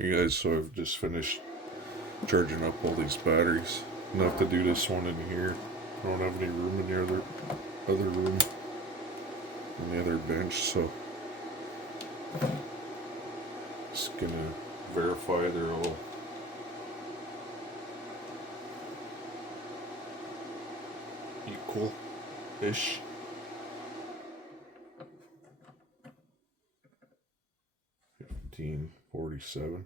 Hey guys, so I've just finished charging up all these batteries. I'm gonna have to do this one in here. I don't have any room in the other room, in the other bench, so just gonna verify they're all equal-ish. $15.47.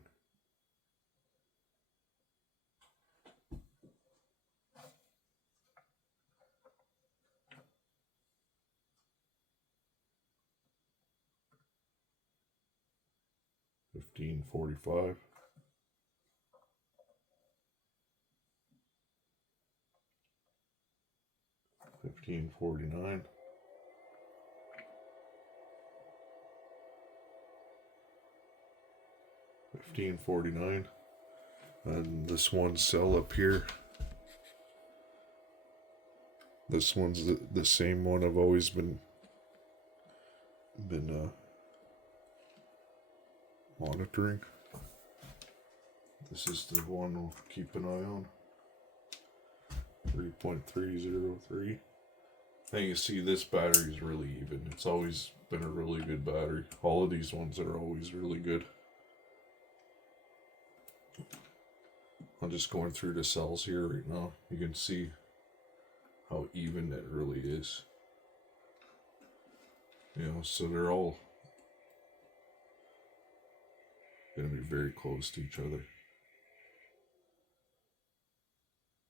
$15.45. $15.49. $15.49. And this one cell up here. This one's the same one I've always been monitoring. This is the one we'll keep an eye on. 3.303. Now you see this battery is really even. It's always been a really good battery. All of these ones are always really good. I'm just going through the cells here right now. You can see how even it really is. You know, so they're all going to be very close to each other.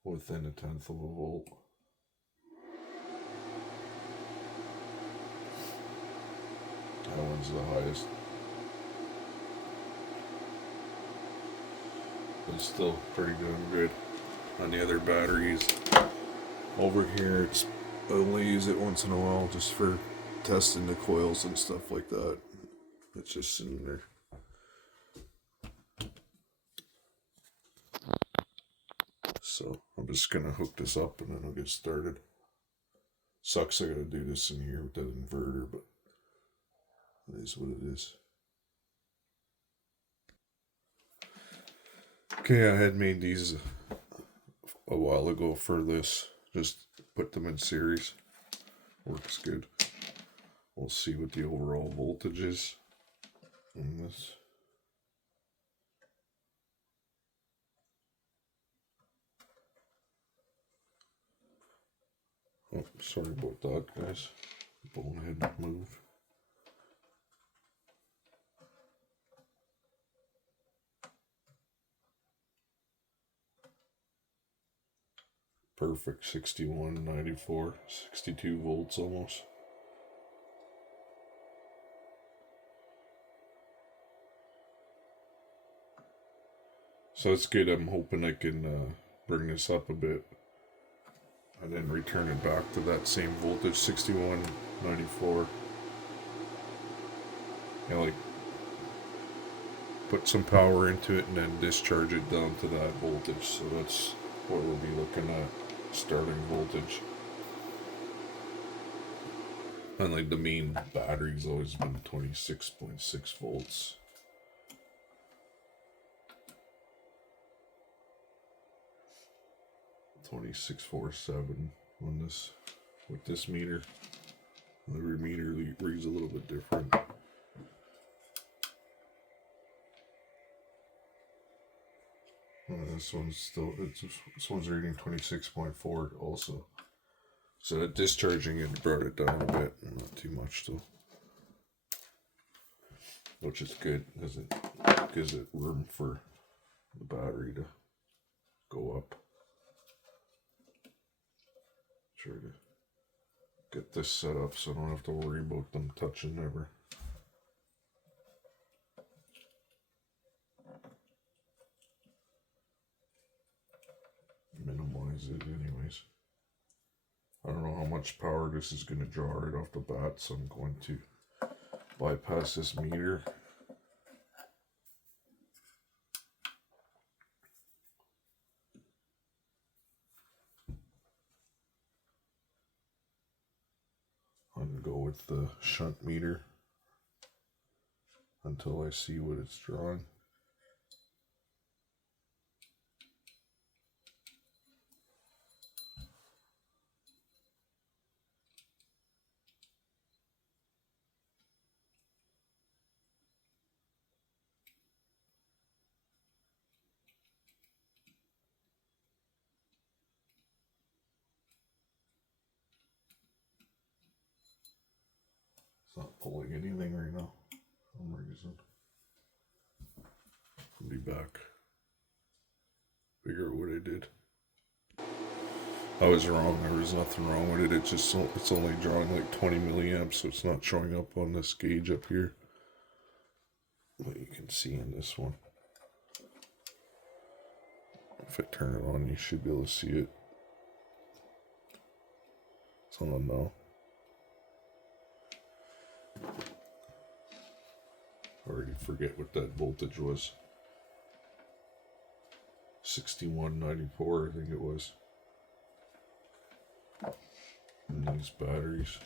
Within 1/10 of a volt. That one's the highest. But it's still pretty damn good. On the other batteries, over here, I only use it once in a while just for testing the coils and stuff like that. It's just sitting there. So I'm just gonna hook this up and then I'll get started. Sucks I gotta do this in here with that inverter, but it is what it is. Okay, I had made these a while ago for this. Just put them in series. Works good. We'll see what the overall voltage is on this. Oh, sorry about that, guys. Bonehead move. Perfect. 61.94, 62 volts almost. So it's good. I'm hoping I can bring this up a bit and then return it back to that same voltage, 61.94. You know, like put some power into it and then discharge it down to that voltage. So that's what we'll be looking at, starting voltage. And like the main battery's always been 26.6 volts. $26.47 on this with this meter. Every meter reads a little bit different. This one's reading 26.4 also. So that discharging it brought it down a bit, not too much though. Which is good because it gives it room for the battery to go up. Try to get this set up so I don't have to worry about them touching ever. Minimize it anyways. I don't know how much power this is going to draw right off the bat, so I'm going to bypass this meter. I'm going to go with the shunt meter until I see what it's drawing. It's not pulling anything right now for some reason. I'll be back. Figure out what I did. I was wrong. There was nothing wrong with it. It's only drawing like 20 milliamps, so it's not showing up on this gauge up here. But you can see in this one. If I turn it on, you should be able to see it. It's on now. I already forget what that voltage was. 6194, I think it was. And these batteries.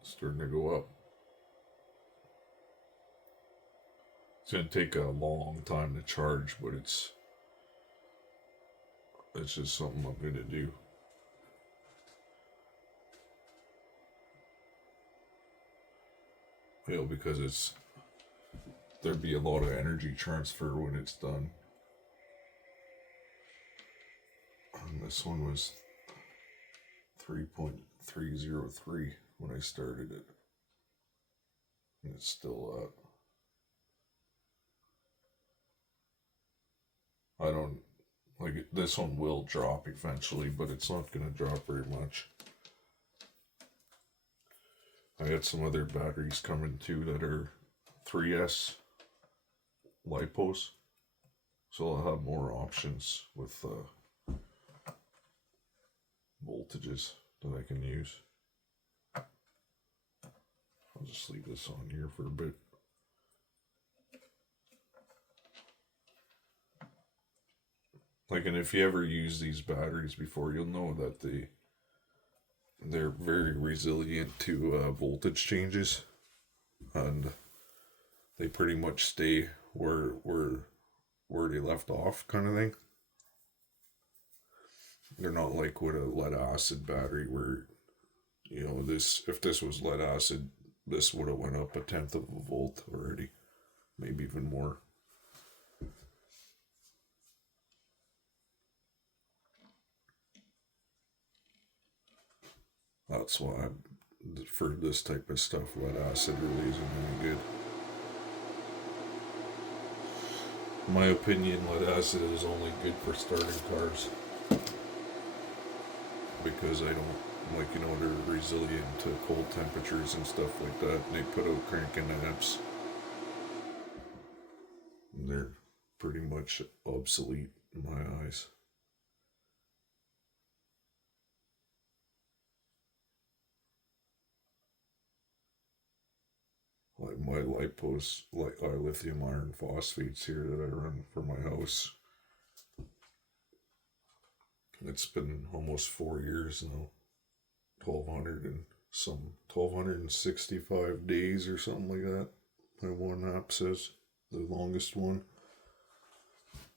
It's starting to go up. It's going to take a long time to charge, but it's just something I'm going to do. You know, because there'd be a lot of energy transfer when it's done. And this one was 3.303 when I started it. And it's still at. I don't like it. This one will drop eventually, but it's not going to drop very much. I got some other batteries coming too that are 3S LiPos, so I'll have more options with voltages that I can use. I'll just leave this on here for a bit. Like, and if you ever use these batteries before, you'll know that they're very resilient to voltage changes, and they pretty much stay where they left off, kind of thing. They're not like with a lead acid battery where, you know, if this was lead acid, this would have went up 1/10 of a volt already, maybe even more. That's why for this type of stuff, lead acid really isn't any good. In my opinion, lead acid is only good for starting cars. Because I don't, like, you know, they're resilient to cold temperatures and stuff like that. And they put out cranking amps. And they're pretty much obsolete in my eyes. Like my LiPos, like our lithium iron phosphates here that I run for my house. It's been almost 4 years now. 1265 days or something like that. My one app says, the longest one.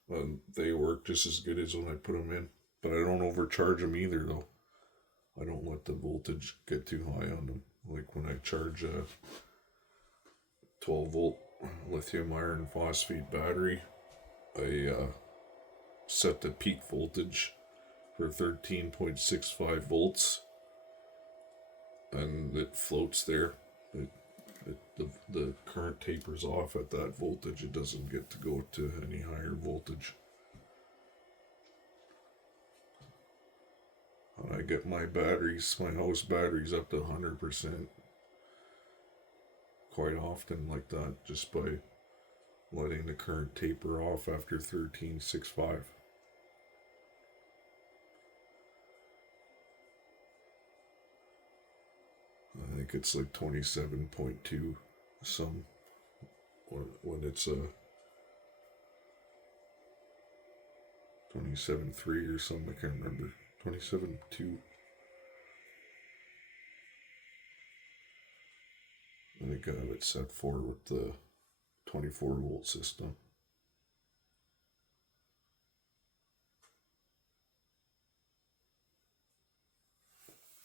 And they work just as good as when I put them in. But I don't overcharge them either, though. I don't let the voltage get too high on them. Like when I charge a 12 volt lithium iron phosphate battery, I set the peak voltage for 13.65 volts, and it floats there. The current tapers off at that voltage. It doesn't get to go to any higher voltage. And I get my house batteries up to 100% quite often like that, just by letting the current taper off after 13.65. I think it's like 27.2 some when it's 27.3 or something. I can't remember. 27.2. I think I have it set for with the 24 volt system.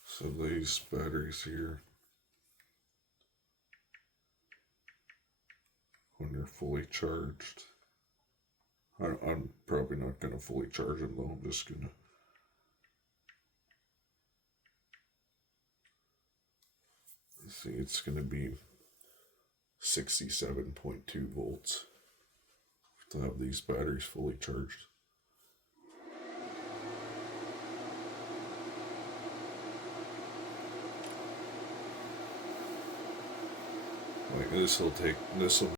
So these batteries here, when they're fully charged, I'm probably not going to fully charge them though. I'm just going to see, it's going to be 67.2 volts to have these batteries fully charged. Like this will